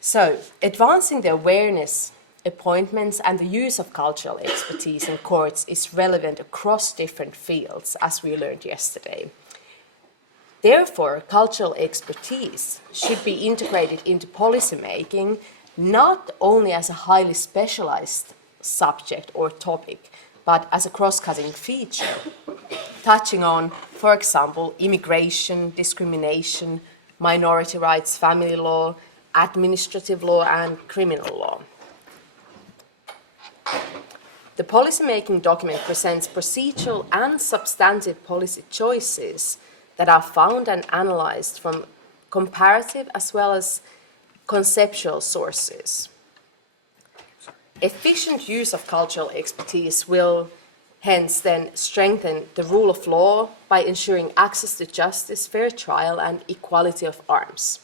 So, advancing the awareness, appointments, and the use of cultural expertise in courts is relevant across different fields, as we learned yesterday. Therefore, cultural expertise should be integrated into policymaking not only as a highly specialized subject or topic, but as a cross-cutting feature, touching on, for example, immigration, discrimination, minority rights, family law, administrative law, and criminal law. The policymaking document presents procedural and substantive policy choices that are found and analyzed from comparative as well as conceptual sources. Efficient use of cultural expertise will hence then strengthen the rule of law by ensuring access to justice, fair trial, and equality of arms.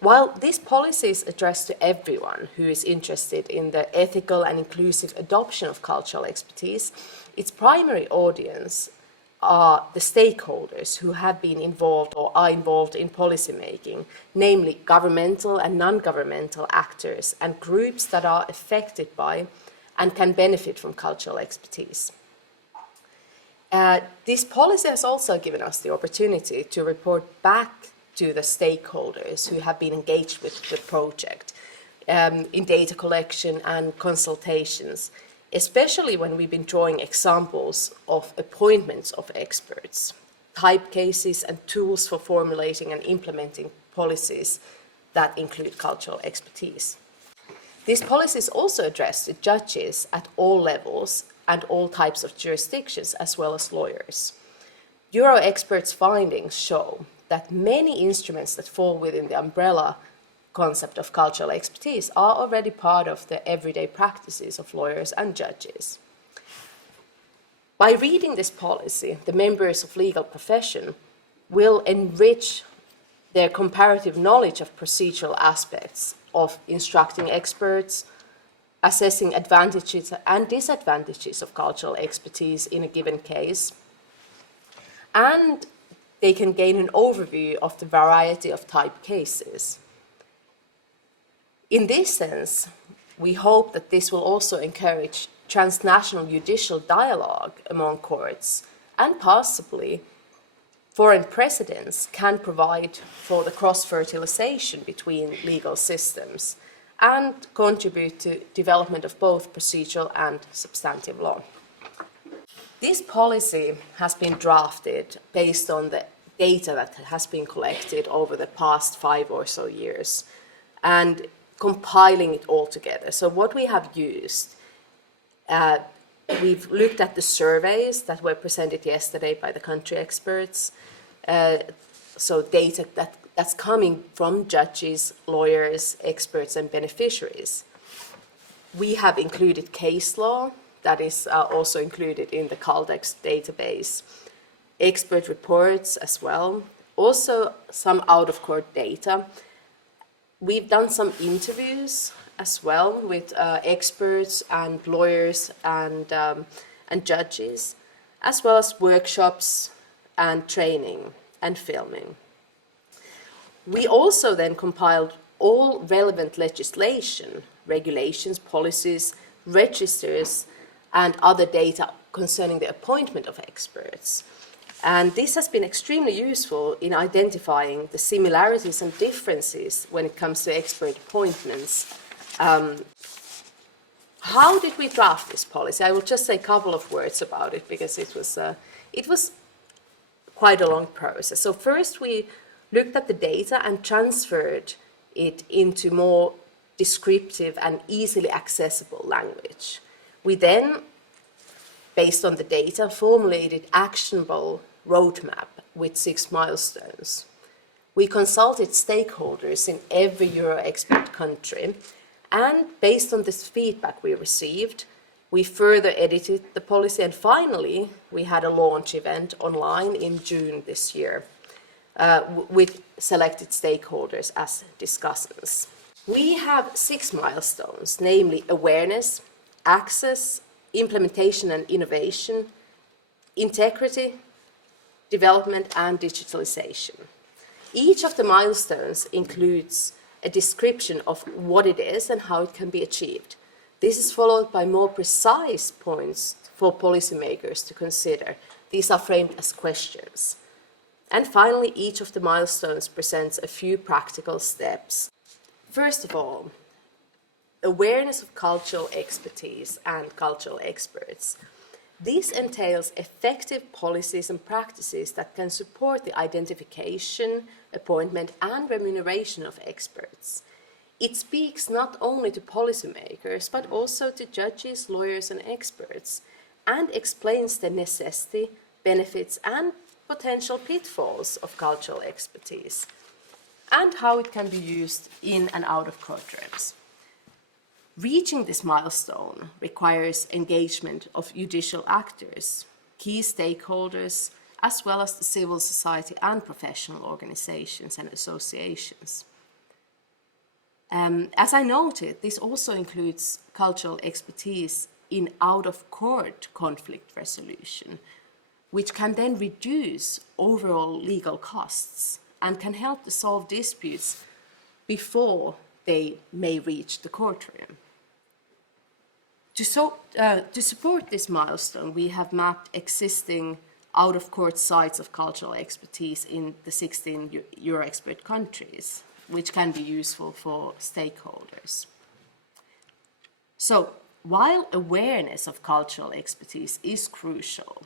While these policies address to everyone who is interested in the ethical and inclusive adoption of cultural expertise, its primary audience are the stakeholders who have been involved or are involved in policymaking, namely governmental and non-governmental actors and groups that are affected by and can benefit from cultural expertise. This policy has also given us the opportunity to report back to the stakeholders who have been engaged with the project in data collection and consultations, especially when we've been drawing examples of appointments of experts, type cases, and tools for formulating and implementing policies that include cultural expertise. These policies also address the judges at all levels and all types of jurisdictions, as well as lawyers. EuroExpert's findings show that many instruments that fall within the umbrella concept of cultural expertise are already part of the everyday practices of lawyers and judges. By reading this policy, the members of legal profession will enrich their comparative knowledge of procedural aspects of instructing experts, assessing advantages and disadvantages of cultural expertise in a given case, and they can gain an overview of the variety of type cases. In this sense, we hope that this will also encourage transnational judicial dialogue among courts, and possibly foreign precedents can provide for the cross-fertilization between legal systems and contribute to development of both procedural and substantive law. This policy has been drafted based on the data that has been collected over the past 5 or so years and compiling it all together. So what we have used, we've looked at the surveys that were presented yesterday by the country experts, so data that's coming from judges, lawyers, experts, and beneficiaries. We have included case law, that is also included in the Caldex database, expert reports as well, also some out-of-court data. We've done some interviews as well with experts and lawyers and judges, as well as workshops and training and filming. We also then compiled all relevant legislation, regulations, policies, registers, and other data concerning the appointment of experts. And this has been extremely useful in identifying the similarities and differences when it comes to expert appointments. How did we draft this policy? I will just say a couple of words about it because it was quite a long process. So first we looked at the data and transferred it into more descriptive and easily accessible language. We then, based on the data, formulated actionable roadmap with 6 milestones. We consulted stakeholders in every EuroExpert country, and based on this feedback we received, we further edited the policy, and finally we had a launch event online in June this year with selected stakeholders as discussants. We have 6 milestones, namely awareness, access, implementation and innovation, integrity, development, and digitalization. Each of the milestones includes a description of what it is and how it can be achieved. This is followed by more precise points for policymakers to consider. These are framed as questions. And finally, each of the milestones presents a few practical steps. First of all, awareness of cultural expertise and cultural experts. This entails effective policies and practices that can support the identification, appointment, and remuneration of experts. It speaks not only to policymakers, but also to judges, lawyers, and experts, and explains the necessity, benefits, and potential pitfalls of cultural expertise, and how it can be used in and out of courtrooms. Reaching this milestone requires engagement of judicial actors, key stakeholders, as well as the civil society and professional organizations and associations. As I noted, this also includes cultural expertise in out-of-court conflict resolution, which can then reduce overall legal costs and can help to solve disputes before they may reach the courtroom. To support this milestone, we have mapped existing out-of-court sites of cultural expertise in the 16 Eurexpert countries, which can be useful for stakeholders. So, while awareness of cultural expertise is crucial,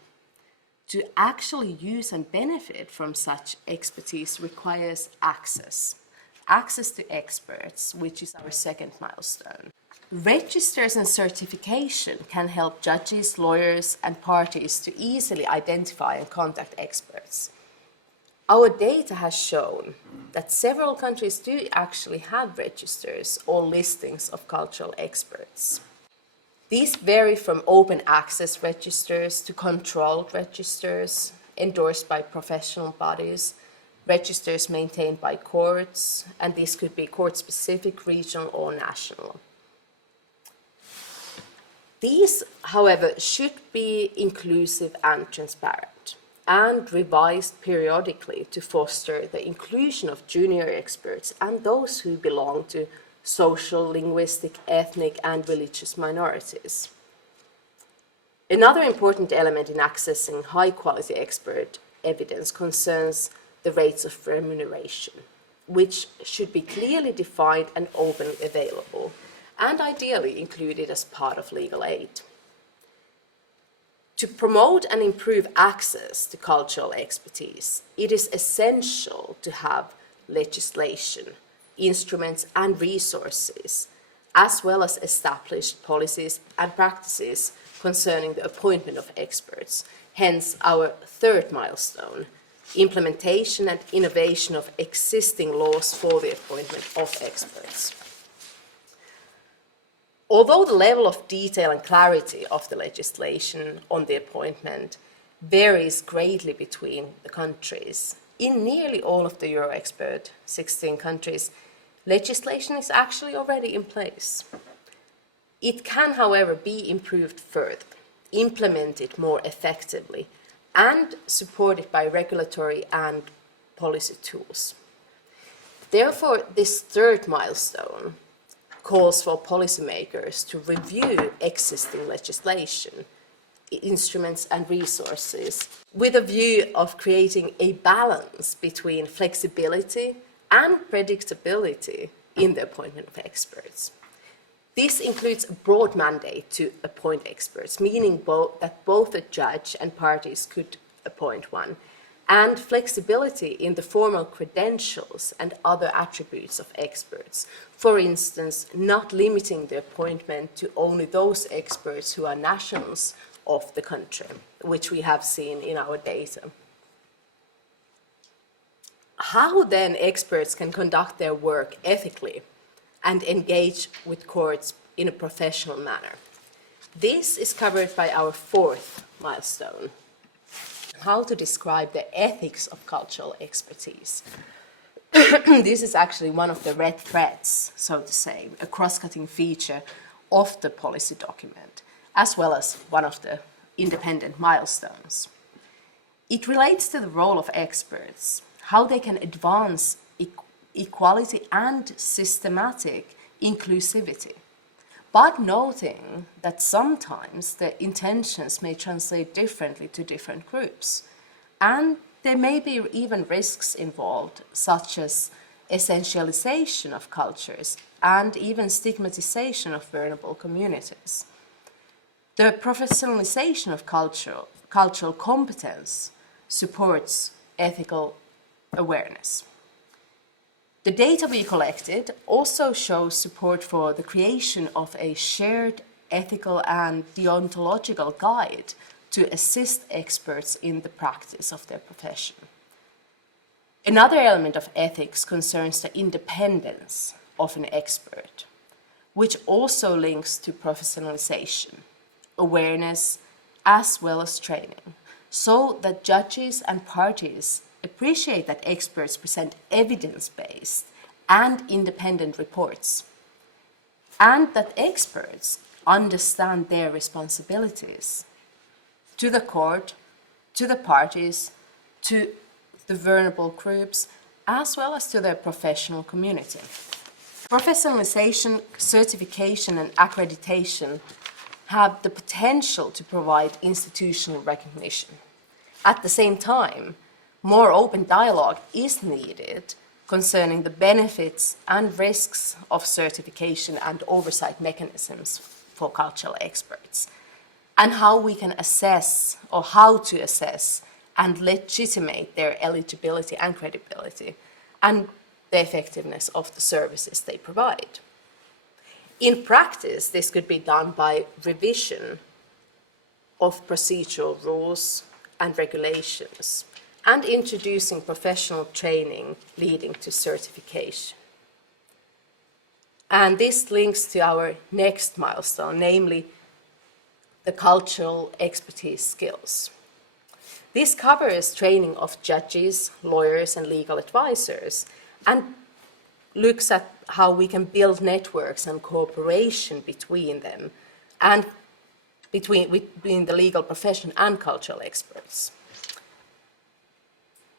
to actually use and benefit from such expertise requires access to experts, which is our second milestone. Registers and certification can help judges, lawyers, and parties to easily identify and contact experts. Our data has shown that several countries do actually have registers or listings of cultural experts. These vary from open access registers to controlled registers endorsed by professional bodies, registers maintained by courts, and these could be court-specific, regional, or national. These, however, should be inclusive and transparent, and revised periodically to foster the inclusion of junior experts and those who belong to social, linguistic, ethnic, and religious minorities. Another important element in accessing high-quality expert evidence concerns the rates of remuneration, which should be clearly defined and openly available, and ideally included as part of legal aid. To promote and improve access to cultural expertise, it is essential to have legislation, instruments, and resources, as well as established policies and practices concerning the appointment of experts. Hence, our third milestone, implementation and innovation of existing laws for the appointment of experts. Although the level of detail and clarity of the legislation on the appointment varies greatly between the countries, in nearly all of the Eurexpert 16 countries, legislation is actually already in place. It can, however, be improved further, implemented more effectively, and supported by regulatory and policy tools. Therefore, this third milestone calls for policymakers to review existing legislation, instruments, and resources with a view of creating a balance between flexibility and predictability in the appointment of experts. This includes a broad mandate to appoint experts, meaning that both a judge and parties could appoint one, and flexibility in the formal credentials and other attributes of experts. For instance, not limiting the appointment to only those experts who are nationals of the country, which we have seen in our data. How then experts can conduct their work ethically and engage with courts in a professional manner? This is covered by our fourth milestone, how to describe the ethics of cultural expertise. This is actually one of the red threads, so to say, a cross-cutting feature of the policy document, as well as one of the independent milestones. It relates to the role of experts, how they can advance equality and systematic inclusivity, but noting that sometimes the intentions may translate differently to different groups, and there may be even risks involved, such as essentialization of cultures and even stigmatization of vulnerable communities. The professionalization of cultural competence supports ethical awareness. The data we collected also shows support for the creation of a shared ethical and deontological guide to assist experts in the practice of their profession. Another element of ethics concerns the independence of an expert, which also links to professionalization, awareness, as well as training, so that judges and parties appreciate that experts present evidence-based and independent reports, and that experts understand their responsibilities to the court, to the parties, to the vulnerable groups, as well as to their professional community. Professionalization, certification, and accreditation have the potential to provide institutional recognition. At the same time, more open dialogue is needed concerning the benefits and risks of certification and oversight mechanisms for cultural experts, and how we can assess, or how to assess and legitimate their eligibility and credibility, and the effectiveness of the services they provide. In practice, this could be done by revision of procedural rules and regulations, and introducing professional training leading to certification. And this links to our next milestone, namely the cultural expertise skills. This covers training of judges, lawyers, and legal advisors, and looks at how we can build networks and cooperation between them, and between the legal profession and cultural experts.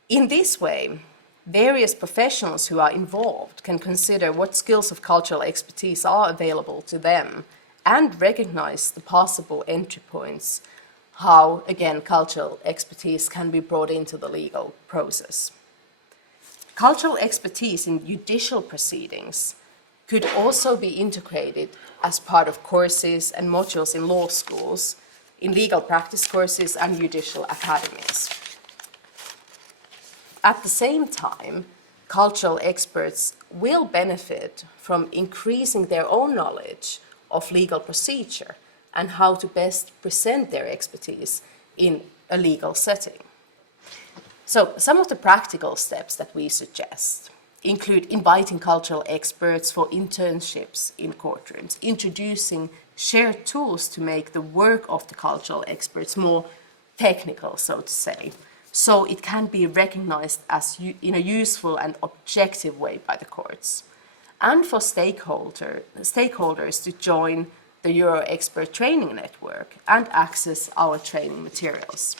In this way, various professionals who are involved can consider what skills of cultural expertise are available to them and recognize the possible entry points, how, again, cultural expertise can be brought into the legal process. Cultural expertise in judicial proceedings could also be integrated as part of courses and modules in law schools, in legal practice courses, and judicial academies. At the same time, cultural experts will benefit from increasing their own knowledge of legal procedure and how to best present their expertise in a legal setting. So, some of the practical steps that we suggest include inviting cultural experts for internships in courtrooms, introducing shared tools to make the work of the cultural experts more technical, so to say, so it can be recognized as in a useful and objective way by the courts, and for stakeholders to join the EuroExpert training network and access our training materials.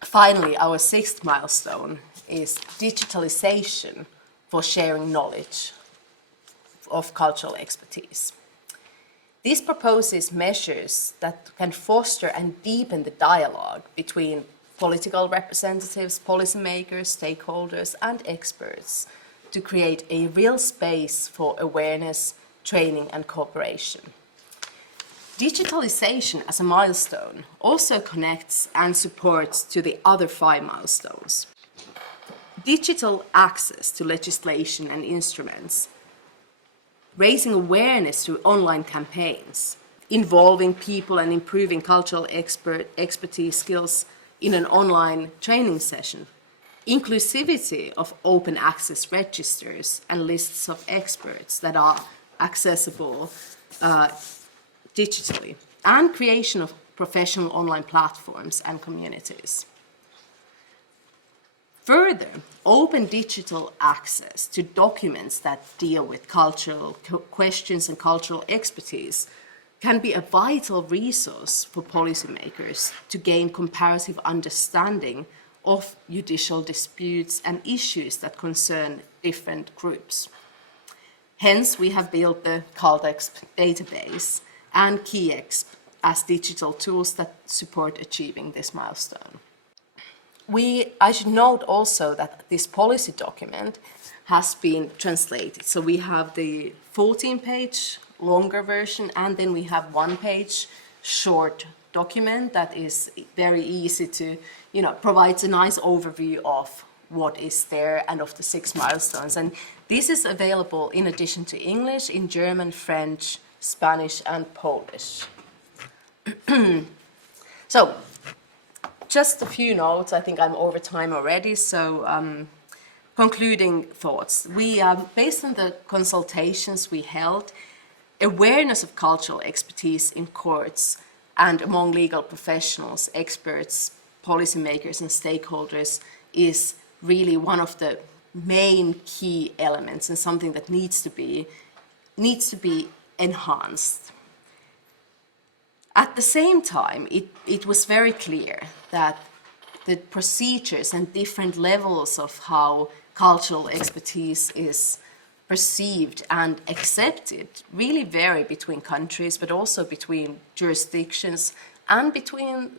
Finally, our sixth milestone is digitalization for sharing knowledge of cultural expertise. This proposes measures that can foster and deepen the dialogue between political representatives, policymakers, stakeholders, and experts to create a real space for awareness, training, and cooperation. Digitalization as a milestone also connects and supports to the other 5 milestones. Digital access to legislation and instruments, raising awareness through online campaigns, involving people and improving cultural expertise skills in an online training session, inclusivity of open access registers and lists of experts that are accessible digitally, and creation of professional online platforms and communities. Further, open digital access to documents that deal with cultural questions and cultural expertise can be a vital resource for policymakers to gain comparative understanding of judicial disputes and issues that concern different groups. Hence, we have built the CALDEXP database and KeyExp as digital tools that support achieving this milestone. I should note also that this policy document has been translated. So we have the 14-page longer version, and then we have one-page short document that is very easy to, provides a nice overview of what is there and of the 6 milestones. And this is available in addition to English, in German, French, Spanish, and Polish. So, just a few notes. I think I'm over time already, so concluding thoughts. We, based on the consultations we held, awareness of cultural expertise in courts and among legal professionals, experts, policymakers, and stakeholders is really one of the main key elements and something that needs to be enhanced. At the same time, it was very clear that the procedures and different levels of how cultural expertise is perceived and accepted really vary between countries, but also between jurisdictions and between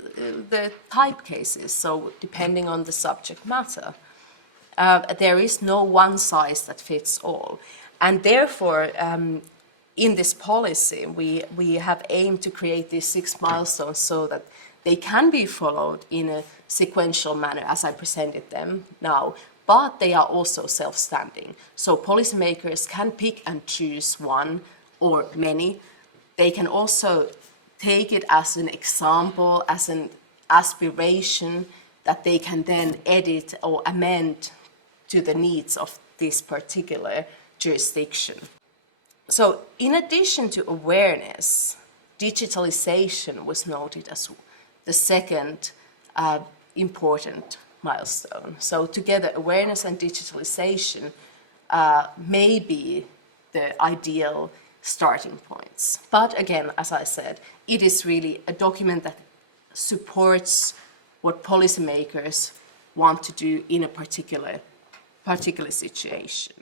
the type cases, so depending on the subject matter. There is no one size that fits all. And therefore, in this policy, we have aimed to create these 6 milestones so that they can be followed in a sequential manner as I presented them now, but they are also self-standing. So policymakers can pick and choose one or many. They can also take it as an example, as an aspiration that they can then edit or amend to the needs of this particular jurisdiction. So in addition to awareness, digitalization was noted as the second important milestone. So together, awareness and digitalization may be the ideal starting points. But again, as I said, it is really a document that supports what policymakers want to do in a particular situation.